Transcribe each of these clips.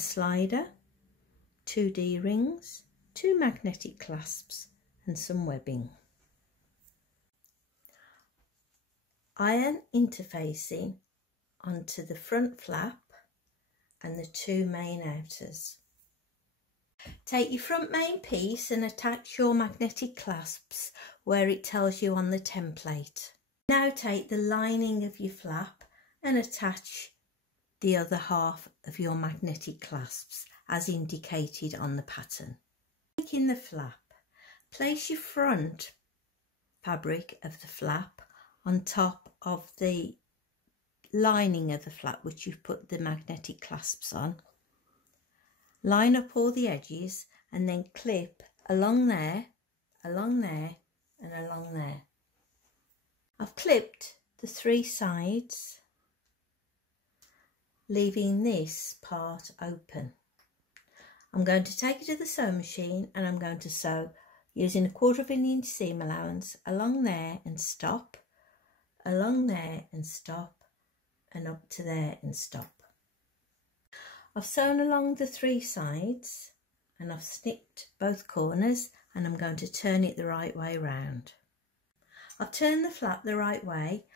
slider, 2 D-rings, 2 magnetic clasps and some webbing. Iron interfacing onto the front flap and the 2 main outers. Take your front main piece and attach your magnetic clasps where it tells you on the template. Now take the lining of your flap and attach the other half of your magnetic clasps as indicated on the pattern. Taking the flap, place your front fabric of the flap on top of the lining of the flap which you've put the magnetic clasps on. Line up all the edges and then clip along there and along there. I've clipped the 3 sides, leaving this part open. I'm going to take it to the sewing machine and I'm going to sew using a 1/4 inch seam allowance along there and stop, along there and stop, and up to there and stop. I've sewn along the 3 sides and I've snipped both corners and I'm going to turn it the right way round. I've turned the flap the right way,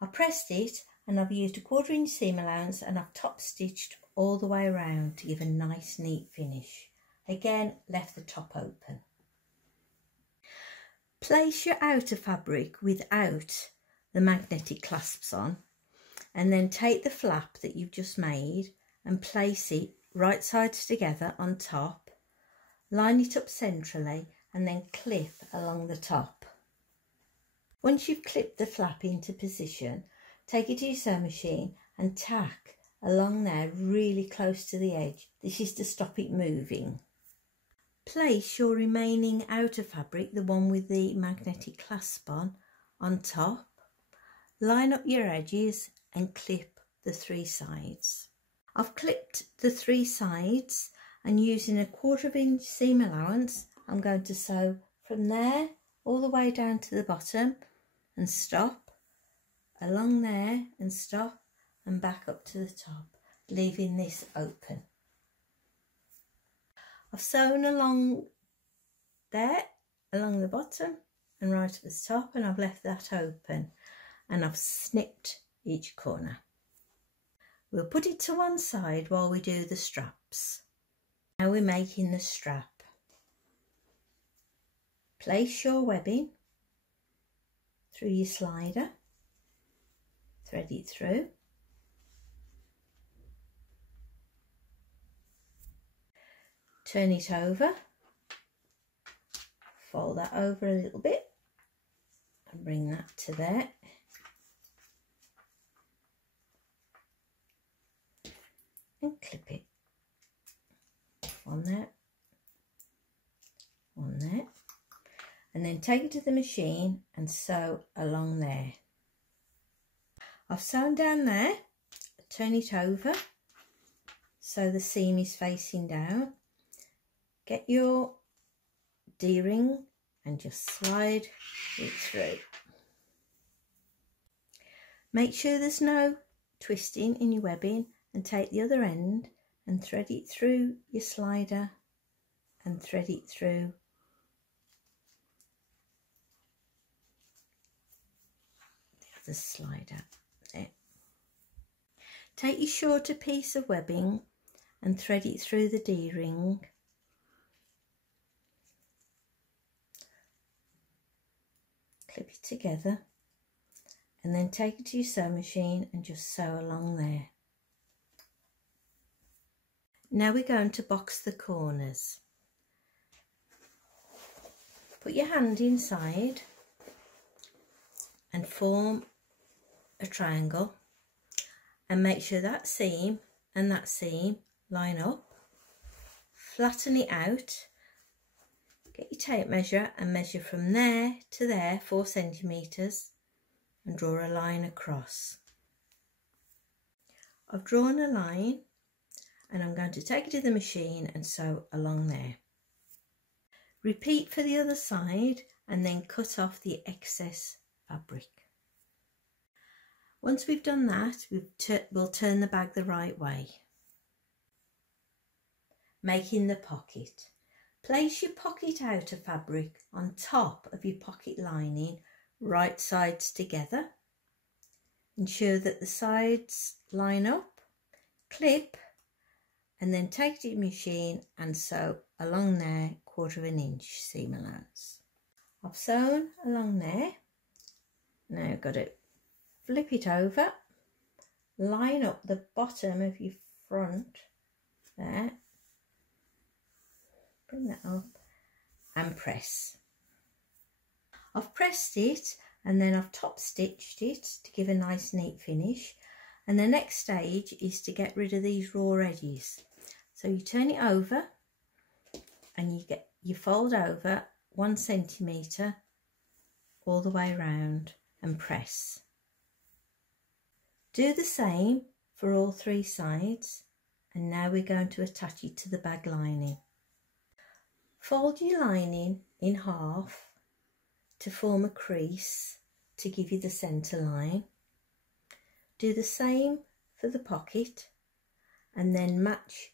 I've pressed it and I've used a 1/4 inch seam allowance and I've top stitched all the way around to give a nice neat finish. Again, left the top open. Place your outer fabric without the magnetic clasps on and then take the flap that you've just made and place it right sides together on top, line it up centrally and then clip along the top. Once you've clipped the flap into position, take it to your sewing machine and tack along there really close to the edge. This is to stop it moving. Place your remaining outer fabric, the one with the magnetic clasp on top. Line up your edges and clip the 3 sides. I've clipped the 3 sides and using a 1/4 inch seam allowance, I'm going to sew from there all the way down to the bottom and stop, along there and stop and back up to the top, leaving this open. I've sewn along there, along the bottom and right at the top, and I've left that open and I've snipped each corner. We'll put it to one side while we do the straps. Now we're making the strap. Place your webbing through your slider, thread it through, turn it over, fold that over a little bit and bring that to there. And clip it. One there, one there. And then take it to the machine and sew along there. I've sewn down there, turn it over so the seam is facing down. Get your D-ring and just slide it through. Make sure there's no twisting in your webbing and take the other end and thread it through your slider and thread it through the other slider there. Take your shorter piece of webbing and thread it through the D-ring. Clip it together and then take it to your sewing machine and just sew along there. Now we're going to box the corners. Put your hand inside and form a triangle and make sure that seam and that seam line up. Flatten it out. Get your tape measure and measure from there to there 4 centimetres and draw a line across. I've drawn a line and I'm going to take it to the machine and sew along there. Repeat for the other side and then cut off the excess fabric. Once we've done that, we'll turn the bag the right way. making the pocket. Place your pocket outer fabric on top of your pocket lining, right sides together. Ensure that the sides line up, clip, and then take to your machine and sew along there 1/4 inch seam allowance. I've sewn along there. Now I've got to flip it over, line up the bottom of your front there, bring that up and press. I've pressed it and then I've top stitched it to give a nice neat finish, and the next stage is to get rid of these raw edges. So you turn it over and you fold over 1 centimetre all the way around and press. Do the same for all 3 sides, and now we're going to attach it to the bag lining. Fold your lining in half to form a crease to give you the centre line. Do the same for the pocket and then match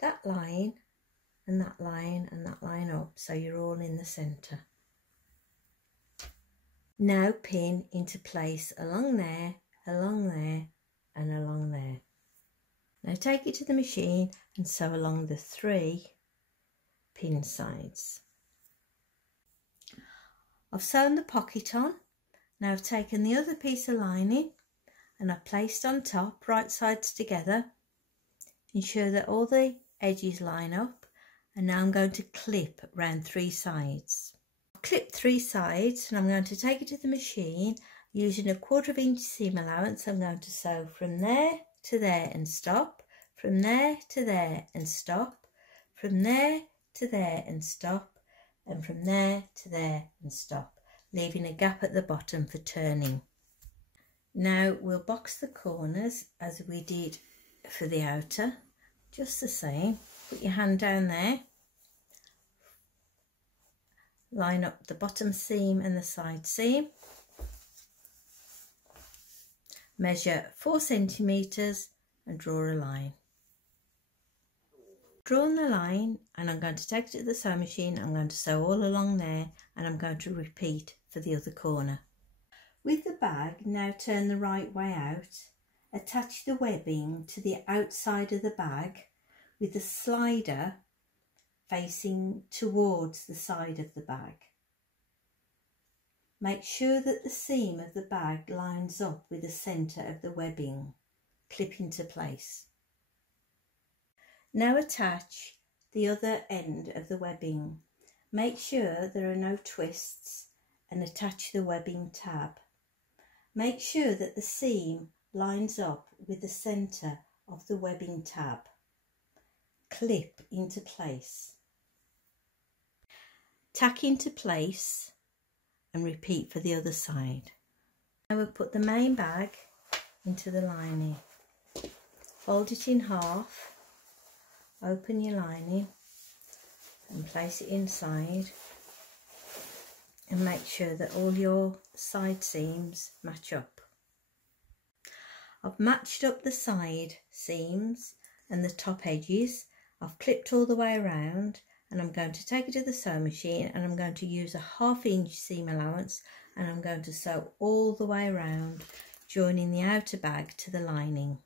that line and that line and that line up so you're all in the centre. Now pin into place along there and along there. Now take it to the machine and sew along the 3 pin sides. I've sewn the pocket on. Now I've taken the other piece of lining and I've placed on top, right sides together. Ensure that all the edges line up, and now I'm going to clip round 3 sides. I've clipped 3 sides and I'm going to take it to the machine using a 1/4 inch seam allowance. I'm going to sew from there to there and stop, from there to there and stop, from there to there and stop, and from there to there and stop, leaving a gap at the bottom for turning. Now we'll box the corners as we did for the outer, just the same. Put your hand down there, line up the bottom seam and the side seam, measure 4 centimetres and draw a line. Drawn the line, and I'm going to take it to the sewing machine. I'm going to sew all along there, and I'm going to repeat for the other corner. With the bag, now turn the right way out. Attach the webbing to the outside of the bag with the slider facing towards the side of the bag. Make sure that the seam of the bag lines up with the centre of the webbing. Clip into place. Now attach the other end of the webbing. Make sure there are no twists and attach the webbing tab. Make sure that the seam lines up with the centre of the webbing tab. Clip into place. Tack into place and repeat for the other side. Now we'll put the main bag into the lining. Fold it in half, open your lining and place it inside, and make sure that all your side seams match up. I've matched up the side seams and the top edges. I've clipped all the way around, and I'm going to take it to the sewing machine and I'm going to use a 1/2 inch seam allowance, and I'm going to sew all the way around, joining the outer bag to the lining.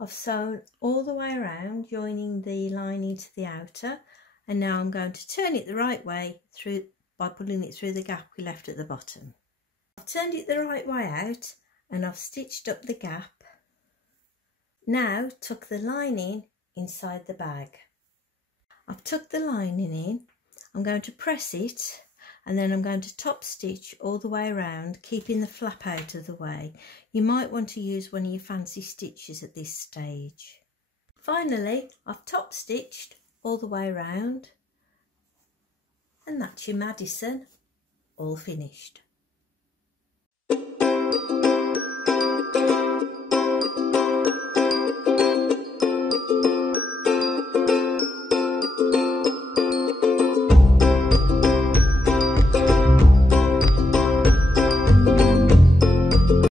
I've sewn all the way around, joining the lining to the outer, and now I'm going to turn it the right way through by pulling it through the gap we left at the bottom. I've turned it the right way out and I've stitched up the gap. Now tuck the lining inside the bag. I've tucked the lining in. I'm going to press it, and then I'm going to top stitch all the way around, keeping the flap out of the way. You might want to use one of your fancy stitches at this stage. Finally, I've top stitched all the way around, and that's your Madison all finished.